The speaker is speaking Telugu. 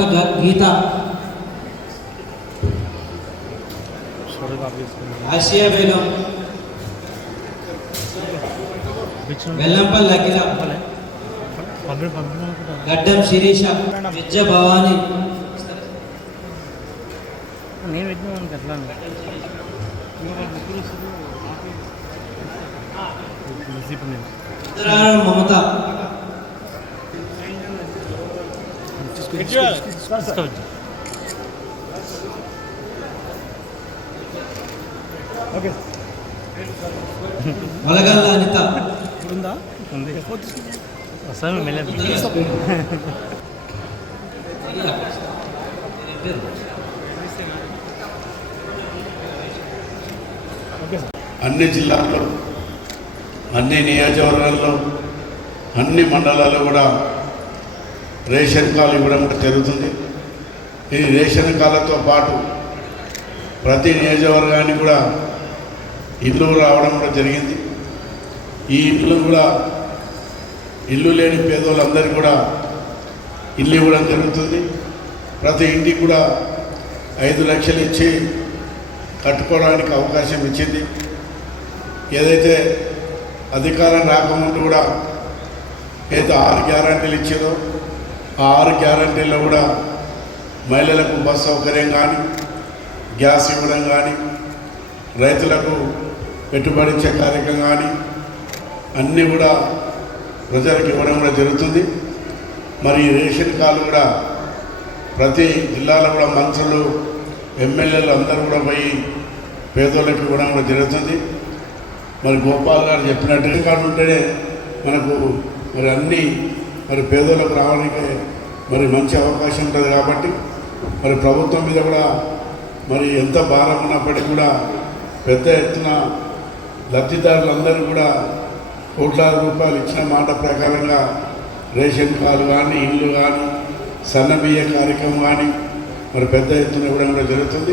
గ- గీత. ఆసియా బేగం వెల్లంపల్లి అఖిల. గడ్డం శిరీష. విద్య భవాని. నేను పెట్టిన ఎట్లా ఉత్తరాయణ మమత. వలగల్ల అనిత ఉంది వస్తాను మెల్లె అన్ని జిల్లాల్లో అన్ని నియోజకవర్గాల్లో అన్ని మండలాల్లో కూడా రేషన్ కార్డు ఇవ్వడం కూడా జరుగుతుంది. ఈ రేషన్ కార్డులతో పాటు ప్రతి నియోజకవర్గానికి కూడా ఇల్లు రావడం కూడా జరిగింది. ఈ ఇల్లు కూడా ఇల్లు లేని పేదోళ్ళందరికీ కూడా ఇల్లు ఇవ్వడం జరుగుతుంది. ప్రతి ఇంటికి కూడా ఐదు లక్షలు ఇచ్చి కట్టుకోవడానికి అవకాశం ఇచ్చింది. ఏదైతే అధికారం రాకముందు కూడా ఏదైతే ఆరు గ్యారంటీలు ఇచ్చిందో ఆ ఆరు గ్యారంటీల్లో కూడా మహిళలకు బస్ సౌకర్యం కానీ గ్యాస్ ఇవ్వడం కానీ రైతులకు పెట్టుబడి ఇచ్చే కార్యక్రమం కానీ అన్నీ కూడా ప్రజలకు ఇవ్వడం కూడా జరుగుతుంది. మరి రేషన్ కార్డు కూడా ప్రతి జిల్లాలో కూడా మంత్రులు ఎమ్మెల్యేలు అందరూ కూడా పోయి పేదోళ్ళకి ఇవ్వడం కూడా జరుగుతుంది. మరి గోపాల్ గారు చెప్పినట్టు కార్డు ఉంటేనే మనకు మరి అన్నీ మరి పేదోళ్ళకు రావడానికి మరి మంచి అవకాశం ఉంటుంది కాబట్టి మరి ప్రభుత్వం మీద కూడా మరి ఎంత భారం ఉన్నప్పటికీ కూడా పెద్ద ఎత్తున లబ్ధిదారులందరూ కూడా కోట్లాది రూపాయలు ఇచ్చిన మాట ప్రకారంగా రేషన్ కార్డు కానీ ఇల్లు కానీ సన్నబియ్య కార్యక్రమం కానీ మరి పెద్ద ఎత్తున ఇవ్వడం కూడా జరుగుతుంది.